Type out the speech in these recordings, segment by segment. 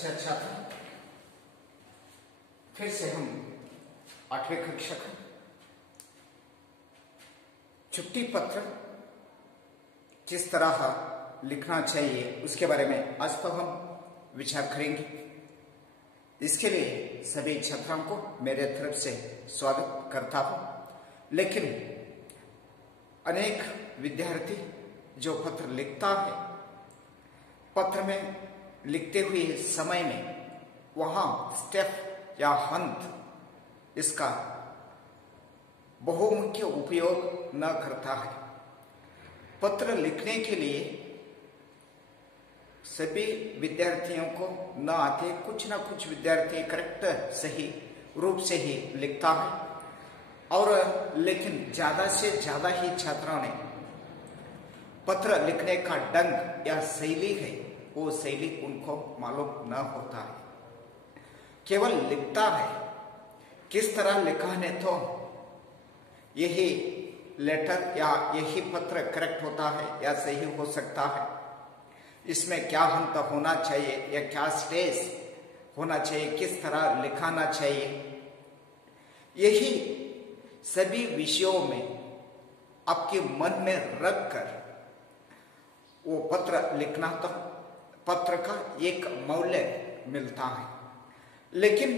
अच्छा छात्र, फिर से हम 8वीं कक्षा का छुट्टी पत्र किस तरह लिखना चाहिए उसके बारे में आज तो हम विचार करेंगे। इसके लिए सभी छात्रों को मेरे तरफ से स्वागत करता हूं। लेकिन अनेक विद्यार्थी जो पत्र लिखता है, पत्र में लिखते हुए समय में वहां स्टेप या हंत इसका बहुमुख्य उपयोग न करता है। पत्र लिखने के लिए सभी विद्यार्थियों को न आते, कुछ ना कुछ विद्यार्थी करेक्ट सही रूप से ही लिखता है और लेकिन ज्यादा से ज्यादा ही छात्रों ने पत्र लिखने का ढंग या शैली है, वो शैली उनको मालूम न होता है, केवल लिखता है। किस तरह लिखा है तो यही लेटर या यही पत्र करेक्ट होता है या सही हो सकता है, इसमें क्या हंत होना चाहिए या क्या स्टेज होना चाहिए, किस तरह लिखाना चाहिए, यही सभी विषयों में आपके मन में रखकर वो पत्र लिखना तो पत्र का एक मूल्य मिलता है। लेकिन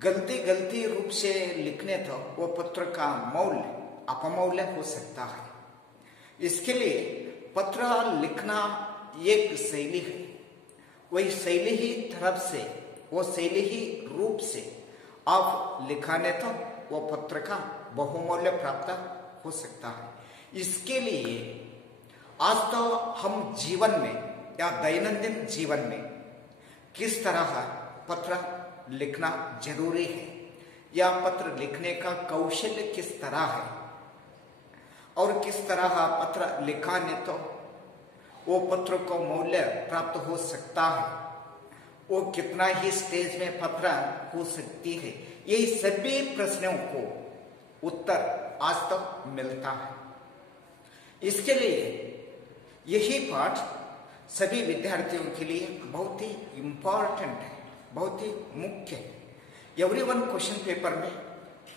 गलती रूप से लिखने तो वो पत्र का मूल्य अपमूल्य हो सकता है। इसके लिए पत्र लिखना एक शैली है, वही शैली ही तरफ से, वो शैली ही रूप से आप लिखाने तो वो पत्र का बहुमूल्य प्राप्त हो सकता है। इसके लिए आज तो हम जीवन में या दैनंदिन जीवन में किस तरह पत्र लिखना जरूरी है या पत्र लिखने का कौशल्य किस तरह है और किस तरह पत्र लिखाने तो वो पत्र को मूल्य प्राप्त हो सकता है, वो कितना ही स्टेज में पत्र हो सकती है, यही सभी प्रश्नों को उत्तर आज तक मिलता है। इसके लिए यही पाठ सभी विद्यार्थियों के लिए बहुत ही इंपॉर्टेंट है, बहुत ही मुख्य है। एवरीवन क्वेश्चन पेपर में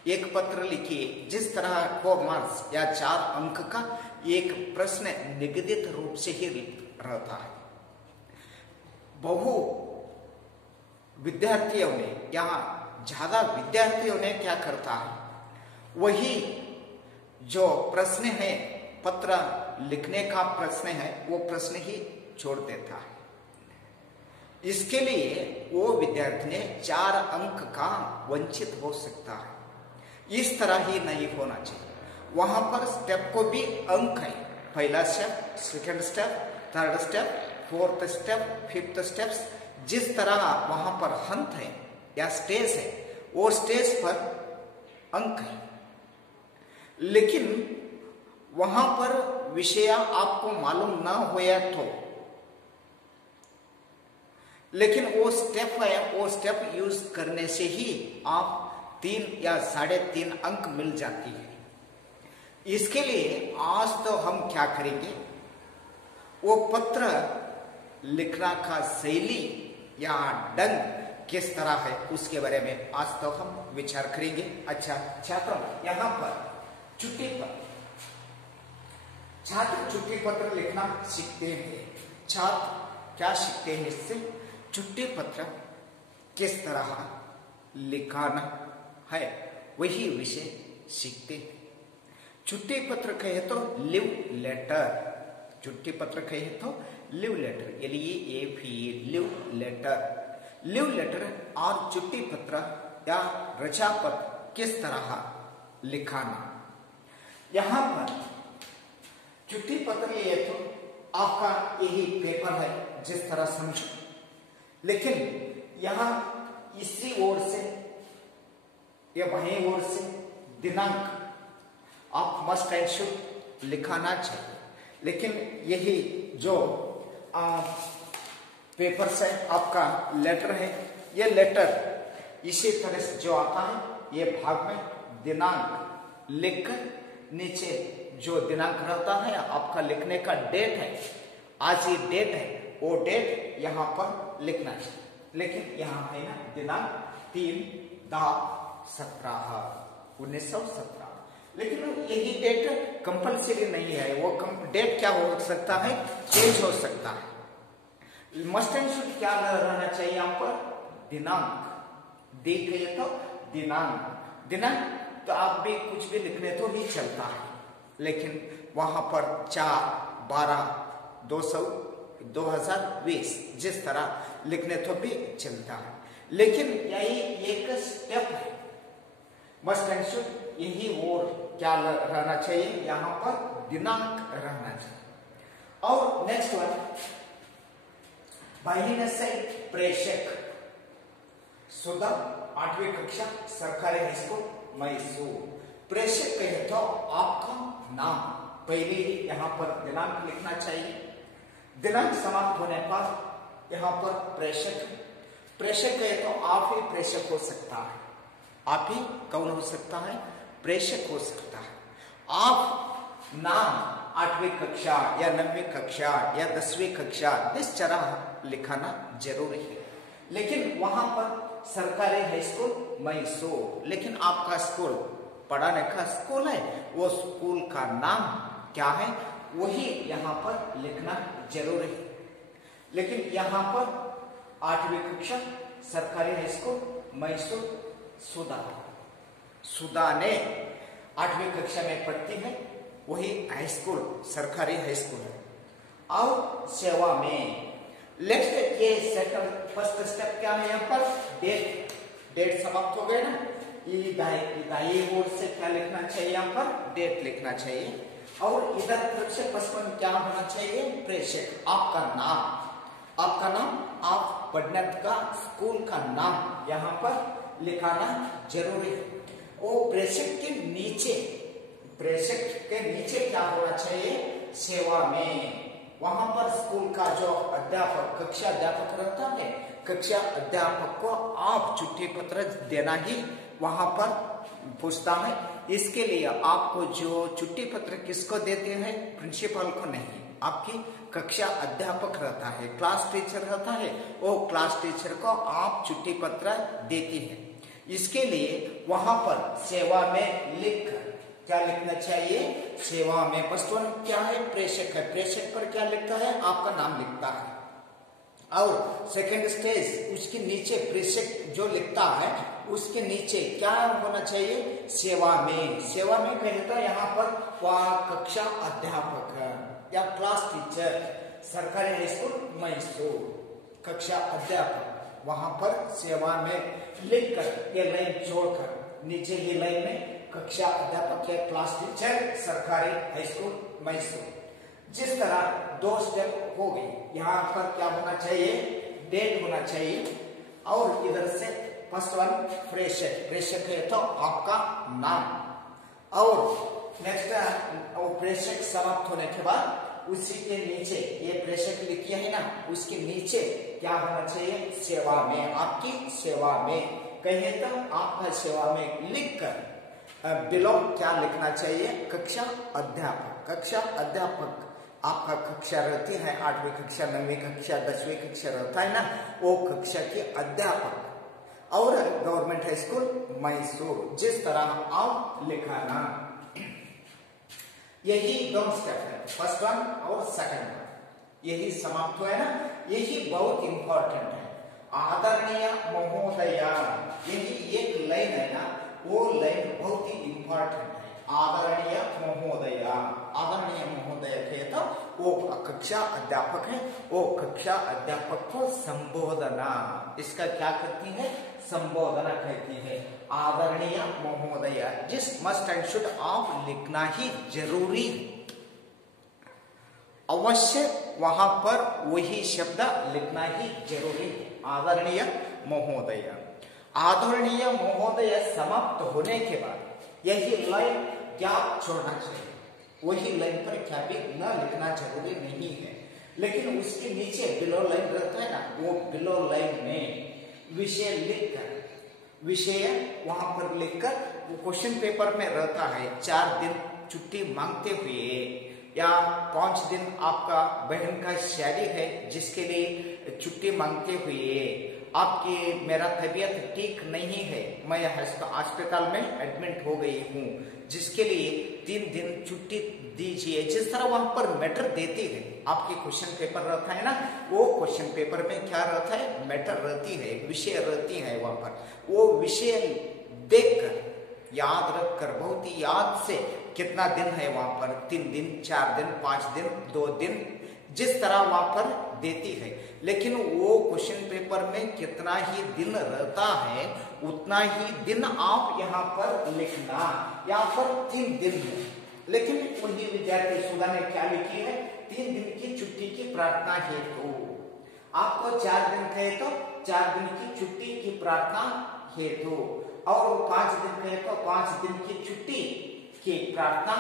एक पत्र लिखिए, जिस तरह 4 मार्क्स या 4 अंक का एक प्रश्न निगदित रूप से ही रहता है। बहु विद्यार्थियों ने या ज्यादा विद्यार्थियों ने क्या करता है, वही जो प्रश्न है, पत्र लिखने का प्रश्न है, वो प्रश्न ही छोड़ देता है। इसके लिए वो विद्यार्थी ने 4 अंक का वंचित हो सकता है। इस तरह ही नहीं होना चाहिए। वहां पर स्टेप को भी अंक है, पहला step, second step, third step, fourth step, fifth steps, जिस तरह वहां पर हंत है या स्टेज है, वो स्टेज पर अंक है। लेकिन वहां पर विषय आपको मालूम ना होया तो, लेकिन वो स्टेप है, वो स्टेप यूज करने से ही आप 3 या 3.5 अंक मिल जाती है। इसके लिए आज तो हम क्या करेंगे, वो पत्र लिखना का शैली या ढंग किस तरह है उसके बारे में आज तो हम विचार करेंगे। अच्छा छात्रों, यहाँ पर छुट्टी पत्र, छात्र छुट्टी पत्र लिखना सीखते हैं। छात्र क्या सीखते हैं इससे, छुट्टी पत्र किस तरह लिखाना है वही विषय सीखते हैं। छुट्टी पत्र कहे तो लिव लेटर, छुट्टी पत्र कहे तो leave letter, LEAV leave letter. Leave letter और छुट्टी पत्र या रजा पत्र किस तरह लिखाना। यहां पर छुट्टी पत्र लिए तो आपका यही पेपर है, जिस तरह समझो, लेकिन यहां इसी ओर से या बाएं ओर से दिनांक आप मस्ट एंड शुड लिखाना चाहिए। लेकिन यही जो पेपर से आपका लेटर है, ये लेटर इसी तरह से जो आता है, ये भाग में दिनांक लिखकर नीचे जो दिनांक रहता है, आपका लिखने का डेट है, आज ये डेट है, वो डेट यहाँ पर लिखना चाहिए। लेकिन यहाँ है ना दिनांक 3/10/17 लेकिन यही डेट कंपलसरी नहीं है, वो डेट क्या हो सकता है, चेंज हो सकता है। मस्ट एंड शुड क्या रहना चाहिए यहाँ पर, दिनांक। दी गई तो दिनांक, दिनांक तो आप भी कुछ भी लिखने तो भी चलता है, लेकिन वहां पर 4/12/2020 जिस तरह लिखने तो भी चलता है। लेकिन यही एक स्टेप है, मस्ट एंड शुड यही और क्या रहना चाहिए, यहां पर दिनांक रहना चाहिए। और नेक्स्ट वन, भाई से प्रेषक सुधा 8वीं कक्षा सरकारी हाई स्कूल मैसूर। प्रेषक कहे तो आपका नाम, पहले यहाँ पर दिनांक लिखना चाहिए। दिनांक समाप्त होने पर यहाँ पर प्रेषक, प्रेषक कहे तो आप ही प्रेषक हो सकता है। आप ही कौन हो सकता है, प्रेषक हो सकता है। आप नाम 8वीं कक्षा या 9वीं कक्षा या 10वीं कक्षा इस तरह लिखाना जरूरी है। लेकिन वहां पर सरकारी हाई स्कूल मैसूर, लेकिन आपका स्कूल पढ़ाने का स्कूल है, वो स्कूल का नाम क्या है वही यहाँ पर लिखना जरूरी है। लेकिन यहाँ पर 8वीं कक्षा सरकारी हाई स्कूल मैसूर सुधा, सुधा ने 8वीं कक्षा में पढ़ती है, वही हाई स्कूल सरकारी हाई स्कूल है। और सेवा में नेक्स्ट ये सेकंड फर्स्ट स्टेप क्या है, यहाँ पर डेट, डेट समाप्त हो गए ना, दाई ओर से क्या लिखना चाहिए, यहाँ पर डेट लिखना चाहिए। और इधर तरफ से फर्स्ट वन क्या होना चाहिए, प्रेषक, आपका नाम, आपका नाम, आप पढ़ने का स्कूल का नाम यहाँ पर लिखाना जरूरी है। वो प्रेषक के नीचे, प्रेषक के नीचे क्या होना चाहिए, सेवा में, वहां पर स्कूल का जो अध्यापक, कक्षा अध्यापक रहता है, कक्षा अध्यापक को आप चिट्ठी पत्र देना ही वहां पर पूछता है। इसके लिए आपको जो चिट्ठी पत्र किसको देते हैं, प्रिंसिपल को नहीं, आपकी कक्षा अध्यापक रहता है, क्लास टीचर रहता है, वो क्लास टीचर को आप चिट्ठी पत्र देती है। इसके लिए वहां पर सेवा में लिख क्या लिखना चाहिए, सेवा में फर्स्ट वन क्या है, प्रेषक है, प्रेषक पर क्या लिखता है, आपका नाम लिखता है। और सेकंड स्टेज उसके नीचे प्रेषक जो लिखता है उसके नीचे क्या होना चाहिए, सेवा में, सेवा में कहता है यहाँ पर वह कक्षा अध्यापक या क्लास टीचर सरकारी हाई स्कूल मैसूर, कक्षा अध्यापक, वहां पर सेवा में लिखकर ये लाइन जोड़कर नीचे ही लाइन में कक्षा अध्यापक या क्लास टीचर सरकारी हाई स्कूल मैसूर। जिस तरह दो स्टेप हो गई, यहाँ पर क्या होना चाहिए, डेट होना चाहिए। और इधर से फर्स्ट वन प्रेषक, प्रेषक है तो आपका नाम। और नेक्स्ट प्रेषक समाप्त होने के बाद उसी के नीचे ये प्रेषक लिखिए है ना, उसके नीचे क्या होना चाहिए, सेवा में, आपकी सेवा में कहे तो आपका सेवा में लिखकर बिलो क्या लिखना चाहिए, कक्षा अध्यापक, कक्षा अध्यापक, आपका कक्षा रहती है 8वीं कक्षा 9वीं कक्षा 10वीं कक्षा रहता है ना, वो कक्षा के अध्यापक। और गवर्नमेंट हाई स्कूल मैसूर, जिस तरह आप लिखाना। यही दोनों स्टेप है, फर्स्ट वन और सेकंड वन, यही समाप्त हुआ है ना, यही बहुत इंपॉर्टेंट है। आदरणीय महोदया, यही एक लाइन है ना, वो लाइन बहुत ही इंपॉर्टेंट है। आदरणीय महोदया, आदरणीय महोदय कहे तो वो कक्षा अध्यापक है, वो कक्षा अध्यापक को संबोधना, इसका क्या करती है, संबोधना कहती है। आदरणीय महोदय, जिस मस्ट एंड शुड आप लिखना ही जरूरी, अवश्य वहां पर वही शब्द लिखना ही जरूरी है, आदरणीय महोदय। आदरणीय महोदय समाप्त होने के बाद यही लाइन क्या छोड़ना चाहिए, वही लाइन पर क्या भी न लिखना जरूरी नहीं है, लेकिन उसके नीचे बिलो लाइन रहता है ना, वो बिलो लाइन में विषय लिखकर, विषय वहां पर लिखकर, वो क्वेश्चन पेपर में रहता है 4 दिन छुट्टी मांगते हुए या 5 दिन आपका बहन का शादी है जिसके लिए छुट्टी मांगते हुए आपकी मेरा तबीयत ठीक नहीं है, मैं अस्पताल में एडमिट हो गई हूँ, जिसके लिए 3 दिन छुट्टी दीजिए। जिस तरह वहां पर मैटर देती है, आपके क्वेश्चन पेपर रहता है ना, वो क्वेश्चन पेपर में क्या रहता है, मैटर रहती है, विषय रहती है। वहां पर वो विषय देखकर याद रखकर बहुत ही याद से कितना दिन है वहां पर, 3 दिन 4 दिन 5 दिन 2 दिन, जिस तरह वहां पर देती है। लेकिन वो क्वेश्चन पेपर में कितना ही दिन रहता है उतना ही दिन आप यहाँ पर लिखना। यहाँ पर 3 दिन है, लेकिन वही विद्यार्थी सुधा ने क्या लिखी है, 3 दिन की छुट्टी की प्रार्थना हेतु। आपको 4 दिन कहे तो 4 दिन की छुट्टी की प्रार्थना हेतु, और 5 दिन कहे तो 5 दिन की छुट्टी की प्रार्थना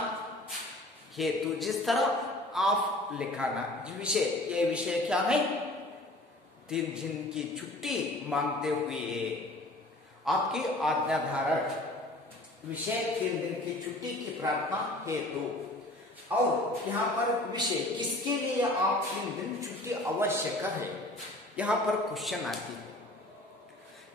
हेतु। जिस तरह आप लिखाना विषय, ये विषय क्या है, 3 दिन की छुट्टी मांगते हुए आपके आज्ञाधारक, विषय 3 दिन की छुट्टी की प्रार्थना हेतु। और यहाँ पर विषय किसके लिए आप 3 दिन छुट्टी आवश्यक है, यहाँ पर क्वेश्चन आती है।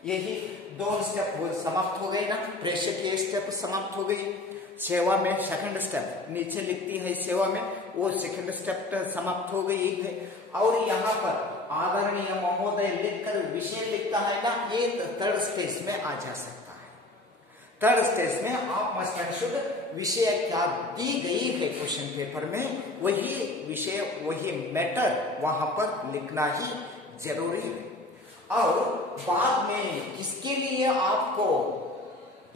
यही 2 स्टेप समाप्त हो गई ना, प्रेषक की स्टेप समाप्त हो गई, सेवा में सेकंड स्टेप नीचे लिखती है, सेवा में वो सेकंड स्टेप समाप्त हो गई है। और यहाँ पर आदरणीय महोदय लिखकर विषय लिखता है ना, ये 3rd स्टेज में आ जा सकता है। 3rd स्टेज में आप मस्ट एंड शुड विषय क्या दी गई है क्वेश्चन पेपर में, वही विषय वही मैटर वहां पर लिखना ही जरूरी है। और बाद में किसके लिए आपको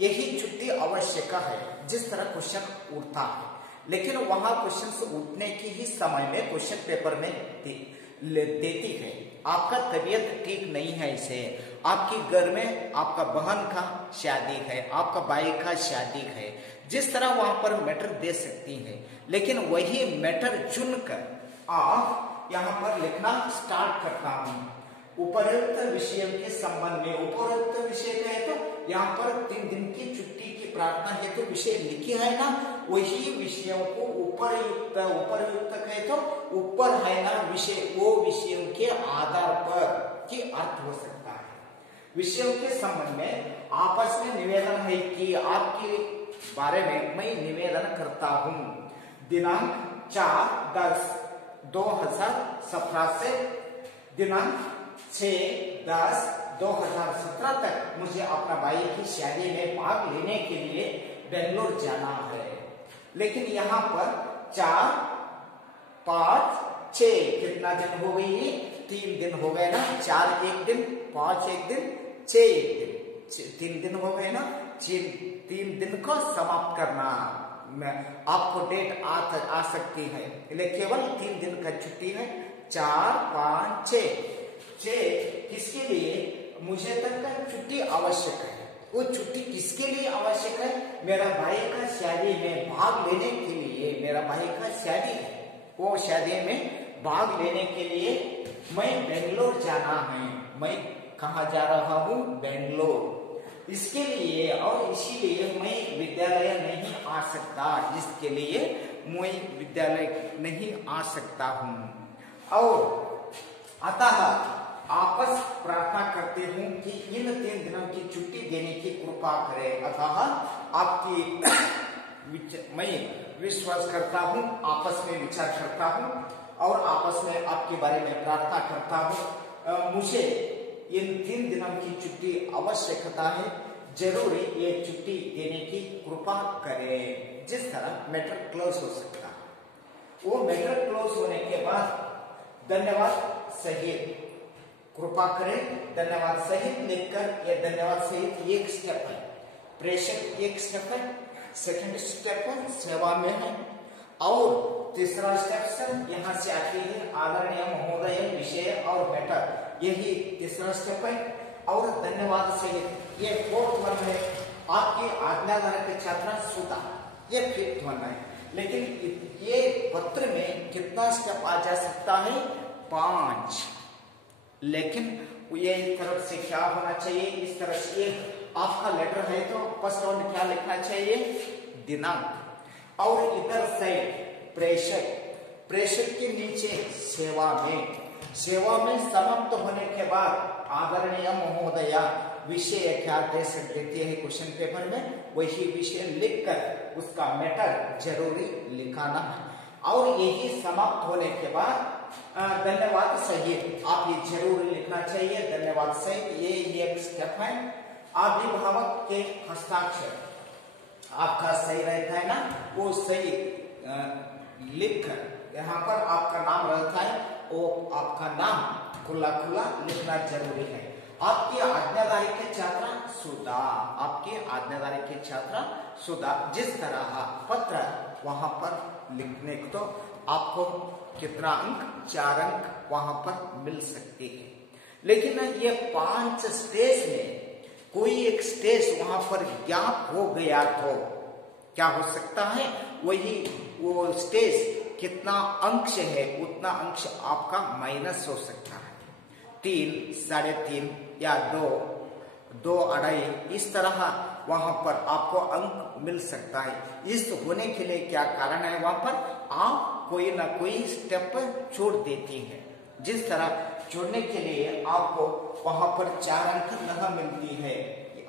यही छुट्टी आवश्यक है, जिस तरह क्वेश्चन उठता है, लेकिन वहां क्वेश्चन उठने की ही समय में क्वेश्चन पेपर में देती है, आपका तबीयत ठीक नहीं है, इसे आपके घर में आपका बहन का शादी है, आपका भाई का शादी है, जिस तरह वहां पर मैटर दे सकती है। लेकिन वही मैटर चुनकर आप यहाँ पर लिखना स्टार्ट करता हूँ। उपरोक्त विषयों के संबंध में, उपरोक्त विषय कहे तो यहाँ पर 3 दिन की छुट्टी की प्रार्थना हेतु तो विषय लिखी है ना, वही विषयों को उपरयुक्त, उपरयुक्त कहे तो ऊपर है ना विषय, वो विषयों के आधार पर की अर्थ हो सकता है। विषयों के संबंध में आपस में निवेदन है कि आपके बारे में मैं निवेदन करता हूँ। दिनांक 4/10/2017 से दिनांक 6/10/2017 तक मुझे अपना भाई की शादी में भाग लेने के लिए बेंगलोर जाना है। लेकिन यहाँ पर 4, 5, 6 कितना दिन हो गई, 3 दिन हो गए ना, 4 एक दिन, 5 एक दिन, 6 एक दिन, 3 दिन हो गए ना, 3 दिन को समाप्त करना। आपको डेट आ सकती है, लेकिन केवल 3 दिन का छुट्टी है। 4, 5, 6 किसके लिए मुझे तक का छुट्टी आवश्यक है। वो छुट्टी किसके लिए आवश्यक है, मेरा भाई का शादी में भाग लेने के लिए। मेरा भाई का शादी है, वो शादी में भाग लेने के लिए मैं बेंगलोर जाना है। मैं कहाँ जा रहा हूँ, बेंगलोर। इसके लिए और इसीलिए मैं विद्यालय नहीं आ सकता, जिसके लिए मैं विद्यालय नहीं आ सकता हूँ। और अतः आपस प्रार्थना करते हूँ कि इन 3 दिनों की छुट्टी देने की कृपा करें। अतः आपकी मैं विश्वास करता हूँ, आपस में विचार करता हूँ और आपस में आपके बारे में प्रार्थना करता हूँ। मुझे इन 3 दिनों की छुट्टी आवश्यकता है, जरूरी ये छुट्टी देने की कृपा करें। जिस तरह मैटर क्लोज हो सकता है, वो मैटर क्लोज होने के बाद धन्यवाद सहित कृपा करें, धन्यवाद सहित लिखकर, ये धन्यवाद सहित एक स्टेप है, प्रेषक एक स्टेप है, सेकंड स्टेप है सेवा में है, और तीसरा स्टेप यहाँ से आती है आदरणीय महोदय विषय और मैटर, यही तीसरा स्टेप है। और धन्यवाद सहित ये 4th वन है, आपकी आज्ञाधारक छात्रा सुधा, ये 5th वन है। लेकिन ये पत्र में कितना स्टेप आ जा सकता है, 5। लेकिन ये इस तरफ से क्या होना चाहिए, इस तरफ से आपका लेटर है तो फर्स्ट वन क्या लिखना चाहिए, दिनांक, और इधर साइड प्रेषक, प्रेषक के नीचे सेवा में समाप्त होने के बाद आदरणीय महोदया विषय क्या दे देती है क्वेश्चन पेपर में, वही विषय लिखकर उसका मैटर जरूरी लिखाना है। और यही समाप्त होने के बाद धन्यवाद सहित आप ये जरूर लिखना चाहिए, धन्यवाद सहित। ये एक स्टेप है। अभिभावक के हस्ताक्षर आपका सही रहता है ना, वो सही लिखकर यहाँ पर आपका नाम रहता है, वो आपका नाम खुला खुला लिखना जरूरी है। आपकी आज्ञाधारी के छात्रा सुधा, आपकी आज्ञाधारी के छात्रा सुधा, जिस तरह पत्र वहां पर लिखने को तो आपको कितना अंक, 4 अंक वहां पर मिल सकते हैं। लेकिन ये 5 स्टेज में कोई एक स्टेज वहां पर गैप हो गया तो क्या हो सकता है, वही वो स्टेज कितना अंश है उतना अंश आपका माइनस हो सकता है। 3, 3.5 या 2, 2.5 इस तरह वहां पर आपको अंक मिल सकता है। इस होने के लिए क्या कारण है, वहां पर आप कोई ना कोई स्टेप छोड़ देती है। जिस तरह छोड़ने के लिए आपको वहां पर 4 अंक नहीं मिलती है।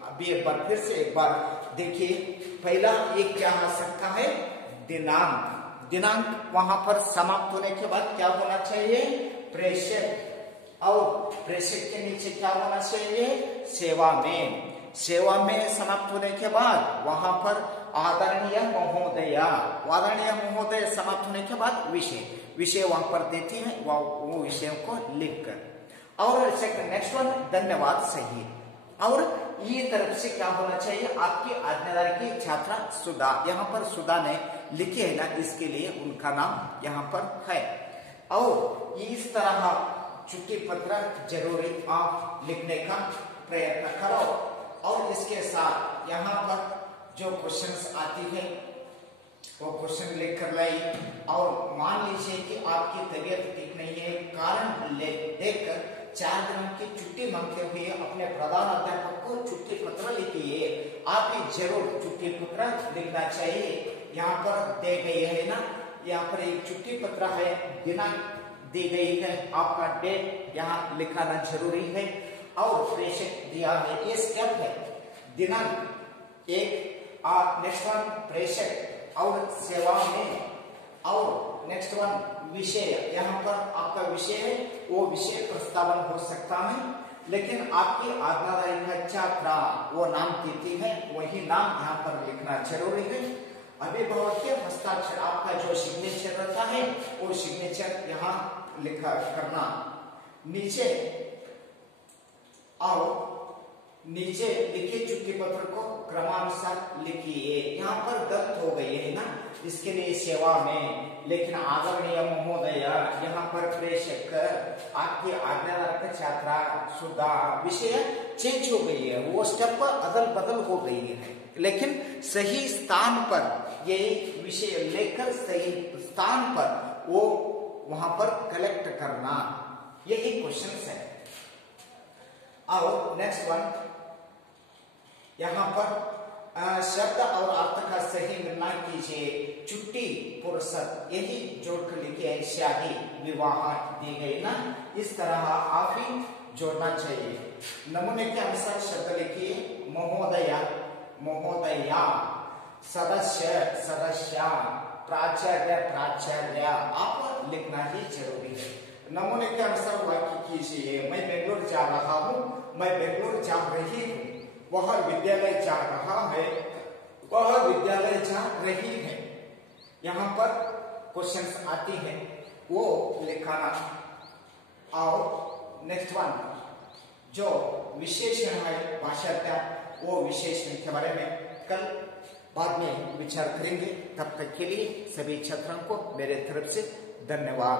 अभी एक बार फिर से एक बार देखिए, पहला एक क्या आ सकता है, दिनांक। दिनांक वहां पर समाप्त होने के बाद क्या होना चाहिए, प्रेषक, और प्रेषक के नीचे क्या होना चाहिए, सेवा में। सेवा में समाप्त होने के बाद वहां पर आदरणीय महोदया, आदरणीय महोदय समाप्त होने के बाद विषय वहां पर देती है, वो विषय को लिखकर। और सेकंड नेक्स्ट वन धन्यवाद सही। और ये तरफ से क्या होना चाहिए, आपकी आज्ञाधारी की छात्रा सुधा, यहाँ पर सुधा ने लिखे है ना, इसके लिए उनका नाम यहाँ पर है। और इस तरह छुट्टी पत्र जरूरी आप लिखने का प्रयत्न करो। और इसके साथ यहाँ पर जो क्वेश्चंस आती है वो क्वेश्चन लिख कर लाई। और मान लीजिए कि आपकी तबीयत ठीक नहीं है, कारण देखकर 4 दिन की छुट्टी मांगते हुए अपने प्रधान अध्यापक को छुट्टी पत्र लिखिए। आप ही जरूर छुट्टी पत्र लिखना चाहिए। यहाँ पर दे गई है ना, यहाँ पर एक छुट्टी पत्र है, दिनांक दी गई है, आपका डेट यहाँ लिखाना जरूरी है। और प्रेषक दिया है, ये स्टेप है, दिनांक 1, नेक्स्ट वन प्रेषक और सेवा में, और नेक्स्ट वन विषय। यहाँ पर आपका विषय है, वो विषय प्रस्तावन हो सकता है, लेकिन आपकी आज्ञाधारी का छात्रा वो नाम देती है, वही नाम यहाँ पर लिखना जरूरी है। अभिभावक के हस्ताक्षर, आपका जो सिग्नेचर रहता है वो सिग्नेचर यहाँ लिखा करना। नीचे आओ, नीचे लिखे छुट्टी पत्र को क्रमानुसार लिखिए। यहाँ पर गलत हो गई है ना, इसके लिए सेवा में, लेकिन आदरणीय महोदया यहाँ पर प्रेषक, आपकी आज्ञाधारक छात्रा सुधा, विषय चेंज हो गई है, वो स्टेप अदल बदल हो गई है। लेकिन सही स्थान पर यही विषय लेकर सही स्थान पर वो वहां पर कलेक्ट करना, यही क्वेश्चन है। और नेक्स्ट वन, यहाँ पर शब्द और अर्थ का सही निर्णय कीजिए। छुट्टी फुर्सत यही जोड़कर लिखिए, शादी विवाह दी गई ना, इस तरह आप ही जोड़ना चाहिए। नमूने के अनुसार शब्द लिखिए, महोदया महोदया, सदस्य सदस्या, प्राचार्य प्राचार्य, आप लिखना ही जरूरी है। नमूने के अनुसार वाक्य कीजिए, मैं बेंगलोर जा रहा हूँ, मैं बेंगलोर जा रही हूँ, वह विद्यालय जा रहा है, वह विद्यालय जा रही है। यहाँ पर क्वेश्चंस आती है, वो लिखाना। और नेक्स्ट वन, जो विशेषण है भाषा, वो विशेषण के बारे में कल बाद में विचार करेंगे। तब तक के लिए सभी छात्रों को मेरे तरफ से धन्यवाद।